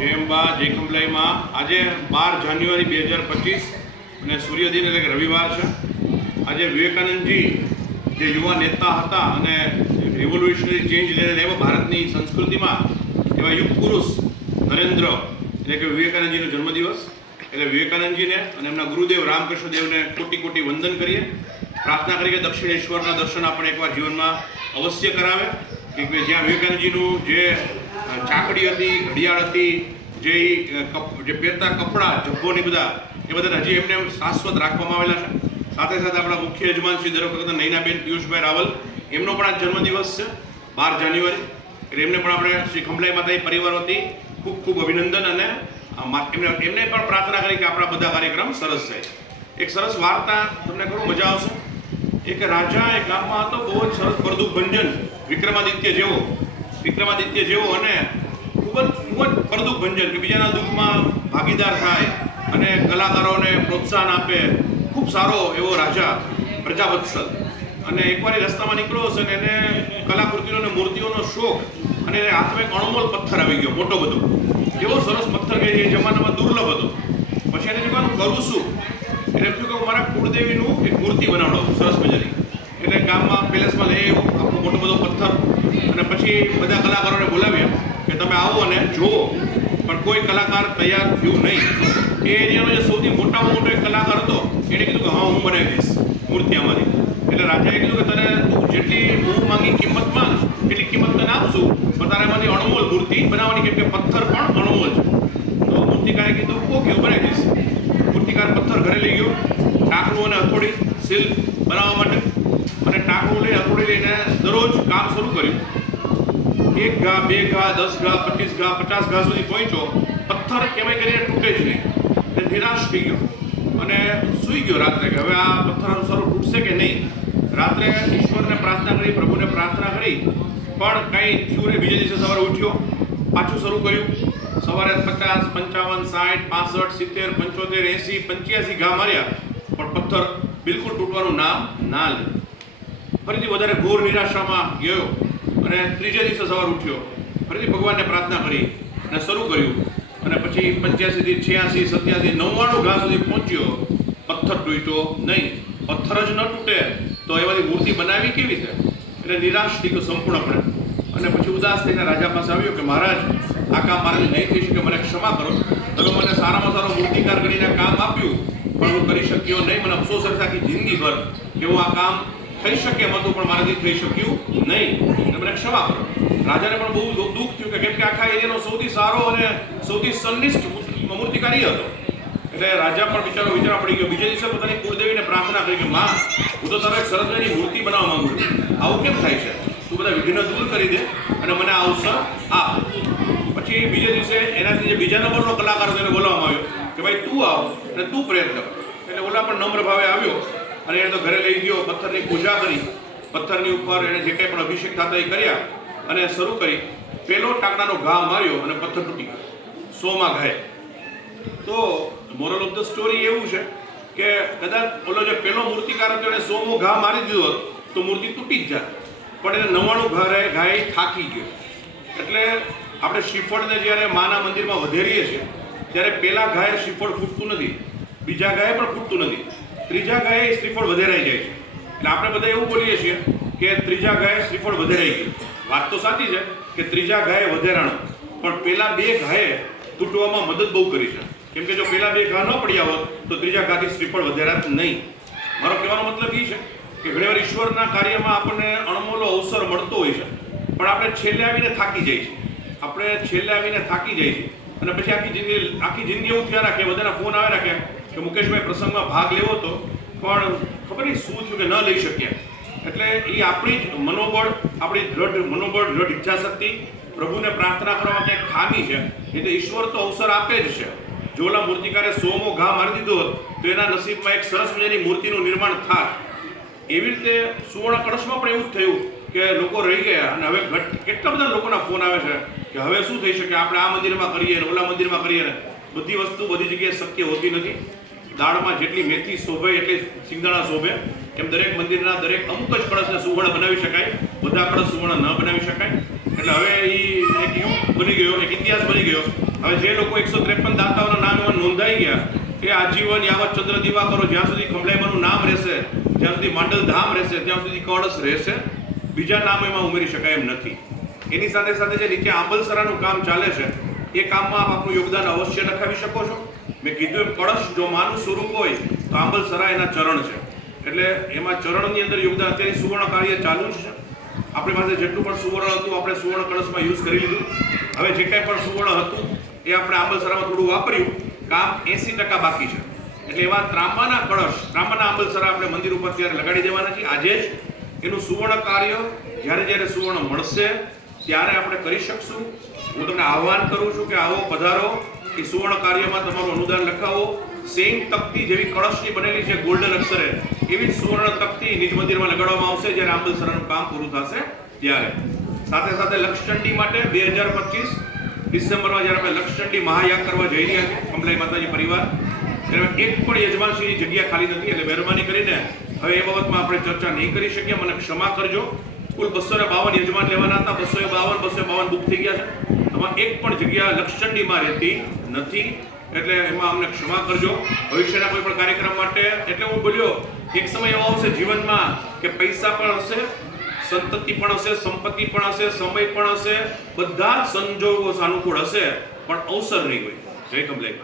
જય અંબા જય કમલાઈમાં આજે 12 જાન્યુઆરી 2025 અને સૂર્યદિન એટલે કે રવિવાર છે. આજે વિવેકાનંદજી જે યુવા નેતા હતા અને રિવોલ્યુશનરી ચેન્જ લઈને એવા ભારતની સંસ્કૃતિમાં એવા યુગ પુરુષ નરેન્દ્ર એટલે કે વિવેકાનંદજીનો જન્મદિવસ. એટલે વિવેકાનંદજીને અને એમના ગુરુદેવ રામકૃષ્ણ દેવને કોટી કોટી વંદન કરીએ. પ્રાર્થના કરીએ કે દક્ષિણેશ્વરના દર્શન આપણે એકવાર જીવનમાં અવશ્ય કરાવે કે જ્યાં વિવેકાનંદજીનું જે ચાકડી હતી, ઘડિયાળ હતી, જે પહેરતા કપડાં, જબ્બોની બધા એ બધા હજી એમને શાશ્વત રાખવામાં આવેલા છે. સાથે સાથે આપણા મુખ્ય યજમાન શ્રી દર વખતે નૈનાબેન પિયુષભાઈ રાવલ એમનો પણ આ જન્મદિવસ છે 12 જાન્યુઆરી. એટલે એમને પણ આપણે શ્રી ખંભલાઈ માતાજી પરિવાર વતી ખૂબ ખૂબ અભિનંદન અને એમને પણ પ્રાર્થના કરી કે આપણા બધા કાર્યક્રમ સરસ થાય. એક સરસ વાર્તા તમને કરું, મજા આવશે. એક રાજા એક ગામમાં હતો, બહુ જ સરસ પરદુખ ભંજન, વિક્રમાદિત્ય જેવો અને ખૂબ જ પરદુખ ભંજન કે બીજાના દુઃખમાં ભાગીદાર થાય અને કલાકારોને પ્રોત્સાહન આપે. ખૂબ સારો એવો રાજા પ્રજાવત્સલ. અને એકવાર એ રસ્તામાં નીકળ્યો હશે ને એને કલાકૃતિનો અને મૂર્તિઓનો શોખ અને એને હાથમાં એક અણમોલ પથ્થર આવી ગયો, મોટો બધો, એવો સરસ પથ્થર કે જે જમાનામાં દુર્લભ હતો. પછી એને કહેવાનું કરું શું, એટલે કહ્યું કે મારા કુળદેવીનું એક મૂર્તિ બનાવડાવું સરસ મજાની. એટલે ગામમાં પેલેસમાં લઈ આખો મોટો બધો પથ્થર અને પછી બધા કલાકારોને બોલાવ્યા કે તમે આવો અને જુઓ. પણ કોઈ કલાકાર તૈયાર થયું નહીં. એ એરિયાનો જે સૌથી મોટામાં મોટો એક કલાકાર હતો એણે કીધું કે હા હું બનાવી દઈશ મૂર્તિ આમાંથી. એટલે રાજાએ કીધું કે તને જેટલી હું માંગી કિંમત માંગ એટલી કિંમત તને આપશું, પણ તારે એમાંથી અણમોલ મૂર્તિ બનાવવાની, કેમ કે પથ્થર પણ અણમોલ છે. તો મૂર્તિકારે કીધું ઓકે હું બનાવી દઈશ. મૂર્તિકાર પથ્થર ઘરે લઈ ગયો, ટાંકણું અને હથોડી શિલ્પ બનાવવા માટે, અને ટાંકણું લઈને હથોડી લઈને દરરોજ કામ શરૂ કર્યું. 1 ઘા 2 ઘા 10 ઘા 25 ઘા 50 ઘા સુધી પહોંચ્યો. પથ્થર કેવાય કરીને તૂટે જ નહીં. એટલે નિરાશ થઈ ગયો અને સૂઈ ગયો રાત્રે કે હવે આ પથ્થર સારું તૂટશે કે નહીં. રાત્રે ઈશ્વરને પ્રાર્થના કરી, પ્રભુને પ્રાર્થના કરી, પણ કંઈ થયું નહીં. બીજે દિવસે સવારે ઉઠ્યો, પાછું શરૂ કર્યું. સવારે 50 55 60 65 70 75 80 85 ઘા માર્યા, પણ પથ્થર બિલકુલ તૂટવાનું નામ ના લે. ફરીથી વધારે ઘોર નિરાશામાં ગયો અને ત્રીજે દિવસે સવાર ઉઠ્યો, ફરીથી ભગવાનને પ્રાર્થના કરી અને શરૂ કર્યું. અને પછી 85 થી 86 87 99 ઘા સુધી પહોંચ્યો, પથ્થર તૂટ્યો નહીં. પથ્થર જ ન તૂટે તો એવાની મૂર્તિ બનાવી કેવી રીતે? એટલે નિરાશ થઈ ગયો સંપૂર્ણપણે. અને પછી ઉદાસ થઈને રાજા પાસે આવ્યો કે મહારાજ આ કામ મારાથી નહીં થઈ શકે, મને ક્ષમા કરો. તમે મને સારામાં સારો મૂર્તિકાર કરીને કામ આપ્યું, પણ હું કરી શક્યો નહીં. મને અફસોસ છે આખી જિંદગીભર કે હું આ કામ થઈ શકે એમ હતું, પણ મારાથી થઈ શક્યું નહીં. મને ક્ષમા કરો. રાજાને પણ બહુ દુઃખ થયું કે કેમ કે આખા એરિયાનો સૌથી સારો અને સૌથી સંનિષ્ઠ મૂર્તિકારી હતો. એટલે રાજા પણ બિચારો વિચારવા પડી ગયો. બીજે દિવસે પોતાની કુળદેવીને પ્રાર્થના કરી કે માં, હું તો તારે સરસ મજાની મૂર્તિ બનાવવા માંગુ છું, આવું કેમ થાય છે? તું બધા વિઘ્ન દૂર કરી દે અને મને આ અવસર આપ. પછી બીજે દિવસે એનાથી જે બીજા નંબરનો કલાકાર હતો એને બોલાવવામાં આવ્યો કે ભાઈ તું આવ અને તું પ્રયત્ન કર. એટલે ઓલા પણ નમ્ર ભાવે આવ્યો અને એને તો ઘરે લઈ ગયો, પથ્થરની પૂજા કરી, પથ્થરની ઉપર એને જે કંઈ પણ અભિષેક થતા એ કર્યા અને શરૂ કરી. પેલો ટાંકણાનો ઘા માર્યો અને પથ્થર તૂટી ગયો 100માં ઘાએ. તો મોરલ ઓફ ધ સ્ટોરી એવું છે કે કદાચ ઓલો જે પેલો મૂર્તિકાર હતો એને 100મો ઘા મારી દીધો હોત તો મૂર્તિ તૂટી જ જાય, પણ એને 99 ઘાએ થાકી ગયો. એટલે આપણે શ્રીફળને જ્યારે માના મંદિરમાં વધેરીએ છીએ ત્યારે પેલા ઘાએ શ્રીફળ ફૂટતું નથી, બીજા ઘાએ પણ ફૂટતું નથી, ત્રીજા ઘાએ શ્રીફળ વધેરાઈ જાય છે. એટલે આપણે બધા એવું બોલીએ છીએ કે ત્રીજા ઘાએ શ્રીફળ વધેરાઈ ગયું. વાત તો સાચી છે કે ત્રીજા ઘાએ વધેરાણું, પણ પેલા 2 ઘાએ તૂટવામાં મદદ બહુ કરી છે. કેમ કે જો પેલા 2 ઘા ન પડ્યા હોત તો ત્રીજા ઘાથી શ્રીફળ વધેરાત નહીં. મારો કહેવાનો મતલબ એ છે કે ઘણીવાર ઈશ્વરના કાર્યમાં આપણને અણમોલો અવસર મળતો હોય છે, પણ આપણે છેલ્લે આવીને થાકી જાય છે. અને પછી આખી જિંદગી એવું થયા રાખે, બધાના ફોન આવે રાખે કે મુકેશભાઈ પ્રસંગમાં ભાગ લેવો હતો પણ ખબર નહીં શું થયું કે ન લઈ શક્યા. એટલે એ આપણી જ આપણી દ્રઢ ઈચ્છાશક્તિ, પ્રભુને પ્રાર્થના કરવામાં ક્યાંક ખામી છે. એટલે ઈશ્વર તો અવસર આપે જ છે. જો ઓલા મૂર્તિકારે 100મો ઘા મારી દીધો હોત તો એના નસીબમાં એક સરસ મજાની મૂર્તિનું નિર્માણ થાત. એવી રીતે સુવર્ણ કળશમાં પણ એવું જ થયું કે લોકો રહી ગયા. અને હવે કેટલા બધા લોકોના ફોન આવે છે કે હવે શું થઈ શકે, આપણે આ મંદિરમાં કરીએ ને ઓલા મંદિરમાં કરીએ ને. બધી વસ્તુ બધી જગ્યાએ શક્ય હોતી નથી. દાળમાં જેટલી મેથી શોભે એટલી સિંગદાણા શોભે, એમ દરેક મંદિરના દરેક અમુક જ કળશને સુવર્ણ બનાવી શકાય, બધા કળશ સુવર્ણ ન બનાવી શકાય. એટલે હવે એ એક યુગ બની ગયો, એક ઇતિહાસ બની ગયો હવે જે લોકો 153 દાતાઓના નામ એમાં નોંધાઈ ગયા એ આજીવન યાવત ચંદ્ર દીવા કરો, જ્યાં સુધી ખંભલાઈમાનું નામ રહેશે, જ્યાં સુધી માંડલ ધામ રહેશે, ત્યાં સુધી કળશ રહેશે. બીજા નામ એમાં ઉમેરી શકાય એમ નથી. એની સાથે સાથે જે નીચે આંબલસરાનું કામ ચાલે છે એ કામમાં આપ આપનું યોગદાન અવશ્ય નખાવી શકો છો. મેં કીધું એમ કળશ જો માનું સ્વરૂપ હોય તો આંબલસરા એના ચરણ છે, એટલે એમાં ચરણની અંદર યોગદાન અત્યારે સુવર્ણ કાર્ય ચાલુ જ છે. આપણી પાસે જેટલું પણ સુવર્ણ હતું આપણે સુવર્ણ કળશમાં યુઝ કરી લીધું. હવે જે કાંઈ પણ સુવર્ણ હતું એ આપણે આંબલસરામાં થોડું વાપર્યું, કામ 80% બાકી છે. એટલે એવા ત્રાંબાના કળશ, ત્રાંબાના આંબલસરા આપણે મંદિર ઉપર ત્યારે લગાડી દેવાના છીએ. આજે જ એનું સુવર્ણ કાર્ય જ્યારે સુવર્ણ મળશે ત્યારે આપણે કરી શકશું. હું તમને આહ્વાન કરું છું કે આવો પધારો, એ સુવર્ણ કાર્યમાં તમારું અનુદાન લખાવો. સેમ તકતી જેવી કળશની બનેલી છે ગોલ્ડન અક્ષરે, એવી જ સુવર્ણ તકતી નિજ મંદિરમાં લગાડવામાં આવશે જ્યારે આંબલસરાનું કામ પૂરું થશે ત્યારે. સાથે સાથે લક્ષચંડી માટે 2025 ડિસેમ્બરમાં જ્યારે આપણે લક્ષચંડી મહાયાગ કરવા જઈ રહ્યા છીએ ખંભલાઈ માતાજી પરિવાર, ત્યારે એક પણ યજમાનશ્રીની જગ્યા ખાલી નથી. એટલે મહેરબાની કરીને હવે એ બાબતમાં આપણે ચર્ચા નહીં કરી શકીએ, મને ક્ષમા કરજો. કુલ 252 યજમાન લેવાના હતા, 252 બુક થઈ ગયા છે. આમાં એક પણ જગ્યા લક્ષચંડીમાં રહેતી નથી, એટલે એમાં અમને ક્ષમા કરજો. ભવિષ્યના કોઈ પણ કાર્યક્રમ માટે એટલે હું બોલ્યો, એક સમય એવો આવશે જીવનમાં કે પૈસા પણ હશે, સંતતિ પણ હશે, સંપત્તિ પણ હશે, સમય પણ હશે, બધા જ સંજોગો સાનુકૂળ હશે, પણ અવસર નહીં હોય. જય કમલાઈ.